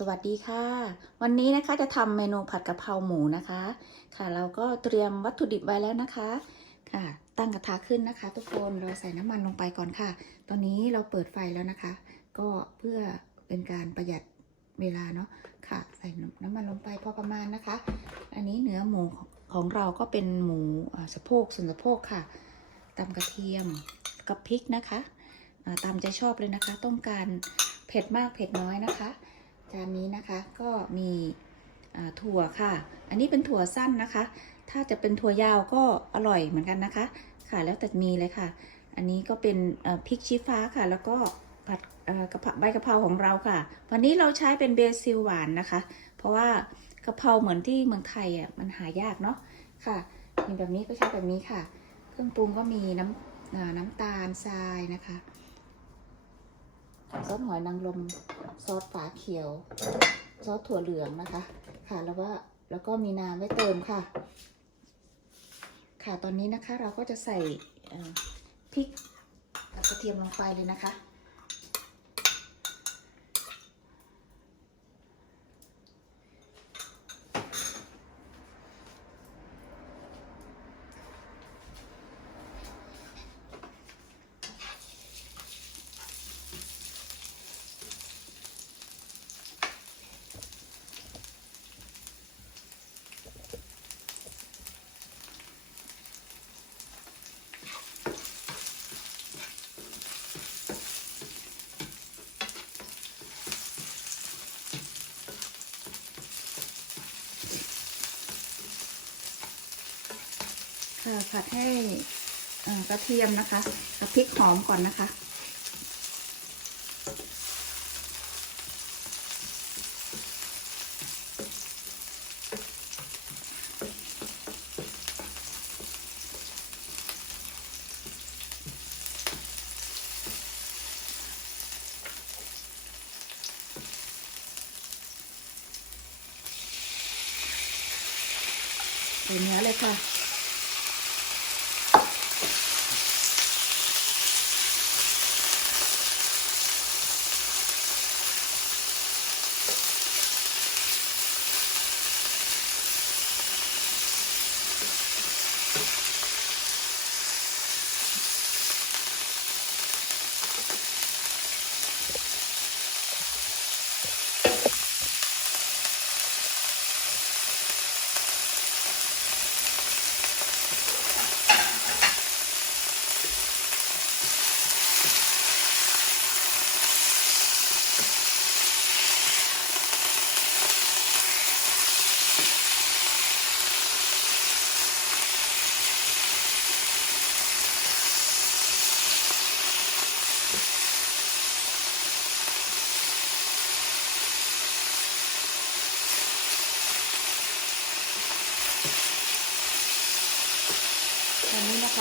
สวัสดีค่ะ วันนี้นะคะจะทำเมนูผัดกะเพราหมูนะคะ ค่ะ เราก็เตรียมวัตถุดิบไว้แล้วนะคะค่ะ ตั้งกระทะขึ้นนะคะ ทุกคนเราใส่น้ำมันลงไปก่อนค่ะ ตอนนี้เราเปิดไฟแล้วนะคะ ก็เพื่อเป็นการประหยัดเวลาเนาะค่ะ ใส่น้ำมันลงไปพอประมาณนะคะ อันนี้เนื้อหมูของเราก็เป็นหมูสะโพกส่วนสะโพกค่ะตำกระเทียมกับพริกนะคะตามใจชอบเลยนะคะ ต้องการเผ็ดมากเผ็ดน้อยนะคะ จานนี้นะคะก็มีถั่วค่ะ อันนี้เป็นถั่วสั้นนะคะ ถ้าจะเป็นถั่วยาวก็อร่อยเหมือนกันนะคะ ค่ะแล้วแต่มีเลยค่ะ อันนี้ก็เป็นพริกชี้ฟ้าค่ะ แล้วก็ผัดเอ่อกะเพราใบกะเพราของเราค่ะ วันนี้เราใช้เป็นเบซิลหวานนะคะ เพราะว่ากะเพราเหมือนที่เมืองไทยอะมันหายากเนาะค่ะมีแบบนี้ก็ใช้แบบนี้ค่ะ เครื่องปรุงก็มีน้ำน้ำตาลทรายนะคะ ซอสหอยนางรมซอสฝาเขียว ซอสถั่วเหลืองนะคะ ค่ะแล้วว่าแล้วก็มีน้ำไว้เติมค่ะ ค่ะตอนนี้นะคะเราก็จะใส่พริกกับกระเทียมลงไปเลยนะคะะผัดให้กระเทียมนะคะกับพริกหอมก่อนนะคะ ใส่เนื้อเลยค่ะ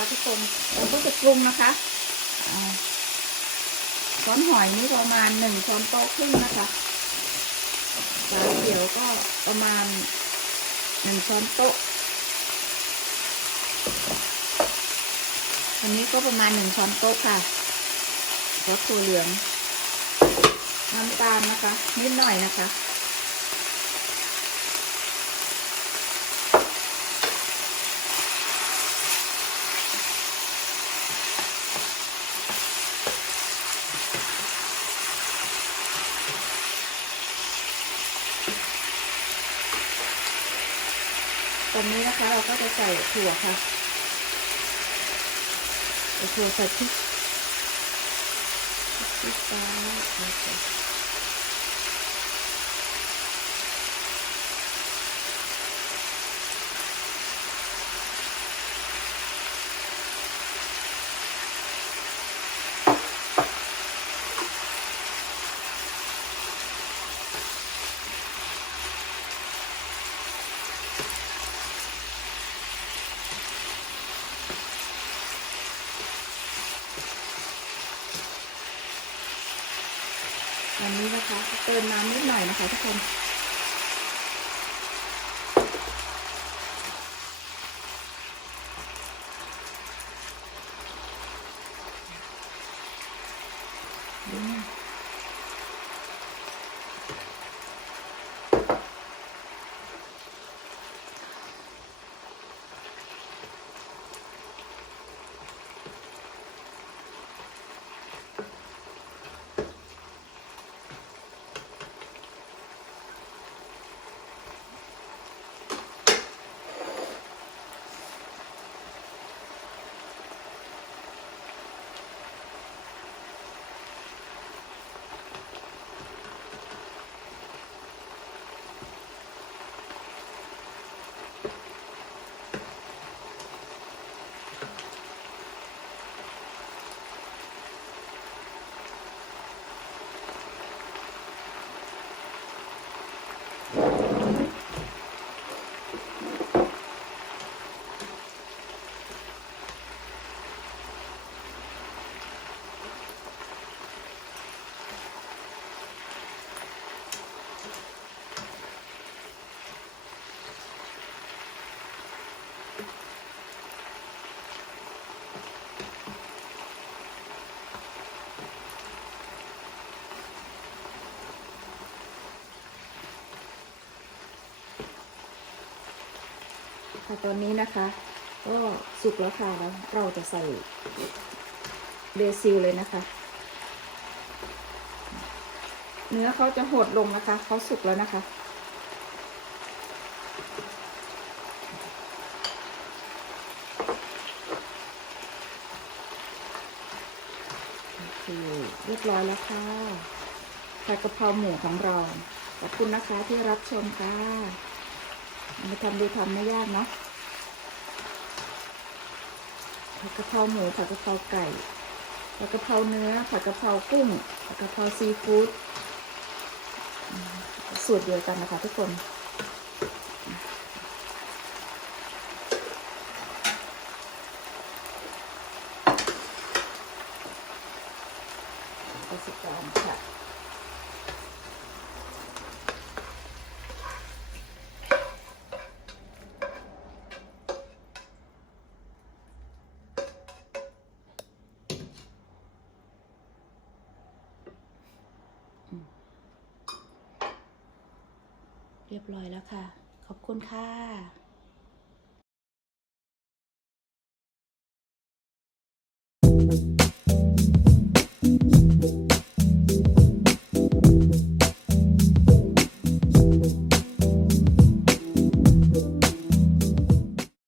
ทุกคนเราก็จะปรุงนะคะช้อนหอยนี่ประมาณหนึ่งช้อนโต๊ะครึ่งนะคะฝาเขียวก็ประมาณหนึ่งช้อนโต๊ะอันนี้ก็ประมาณหนึ่งช้อนโต๊ะค่ะรสถั่วเหลืองน้ำตาลนะคะ นิดหน่อยนะคะ อนนี้นะคะ เราก็จะใส่ถั่วค่ะใส่ถั่วใส่พริกพริกฟ้าันนี้นะคะ เติมน้ำนิดหน่อยนะคะทุกคนดูนะ ค่ะตอนนี้นะคะ ก็สุกแล้วค่ะแล้วเราจะใส่เบซิลเลยนะคะ เนื้อเขาจะหดลงนะคะเขาสุกแล้วนะคะโอเคเรียบร้อยแล้วค่ะผัดกะเพราหมูของเรา ขอบคุณนะคะที่รับชมค่ะ มาทำดูทำไม่ยากเนาะผัดกะเพราหมูผัดกะเพราไก่ผัดกะเพราเนื้อผัดกะเพรากุ้งผัดกะเพราซีฟู้ดสูตรเดียวกันนะคะทุกคนกสิกรค่ะ เรียบร้อยแล้วค่ะ ขอบคุณค่ะ